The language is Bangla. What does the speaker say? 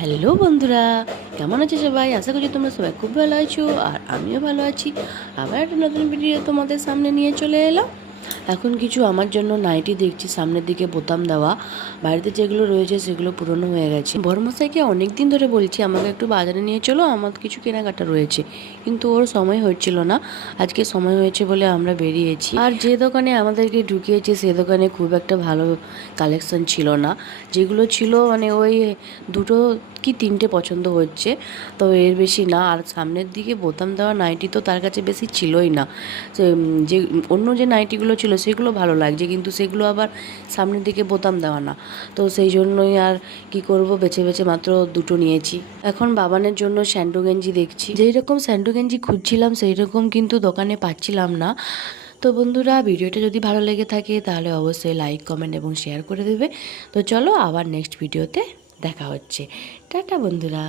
হ্যালো বন্ধুরা, কেমন আছো সবাই? আশা করছি তোমরা সবাই খুব ভালো আছো আর আমিও ভালো আছি। আবার একটা নতুন ভিডিও তোমাদের সামনে নিয়ে চলে এলাম। এখন কিছু আমার জন্য নাইটি দেখছি, সামনের দিকে বোতাম দেওয়া। বাড়িতে যেগুলো রয়েছে সেগুলো পুরনো হয়ে গেছে। বড়মশাইকে অনেক দিন ধরে বলছি আমাকে একটু বাজারে নিয়ে চলো, আমার কিছু কেনাকাটা রয়েছে, কিন্তু ওর সময় হচ্ছিল না। আজকে সময় হয়েছে বলে আমরা বেরিয়েছি। আর যে দোকানে আমাদেরকে ঢুকিয়েছে সে দোকানে খুব একটা ভালো কালেকশন ছিল না। যেগুলো ছিল মানে ওই দুটো কি তিনটে পছন্দ হচ্ছে, তো এর বেশি না। আর সামনের দিকে বোতাম দেওয়া নাইটি তো তার কাছে বেশি ছিলই না। যে অন্য যে নাইটিগুলো ছিল সেগুলো ভালো লাগছে, কিন্তু সেগুলো আবার সামনের দিকে বোতাম দেওয়া না। তো সেই জন্যই আর কি করব, বেছে বেছে মাত্র দুটো নিয়েছি। এখন বাবানের জন্য স্যান্ডো গেঞ্জি দেখছি। যেই রকম স্যান্ডো গেঞ্জি খুঁজছিলাম সেই রকম কিন্তু দোকানে পাচ্ছিলাম না। তো বন্ধুরা, ভিডিওটা যদি ভালো লেগে থাকে তাহলে অবশ্যই লাইক, কমেন্ট এবং শেয়ার করে দেবে। তো চলো আবার নেক্সট ভিডিওতে দেখা হচ্ছে। টাটা বন্ধুরা।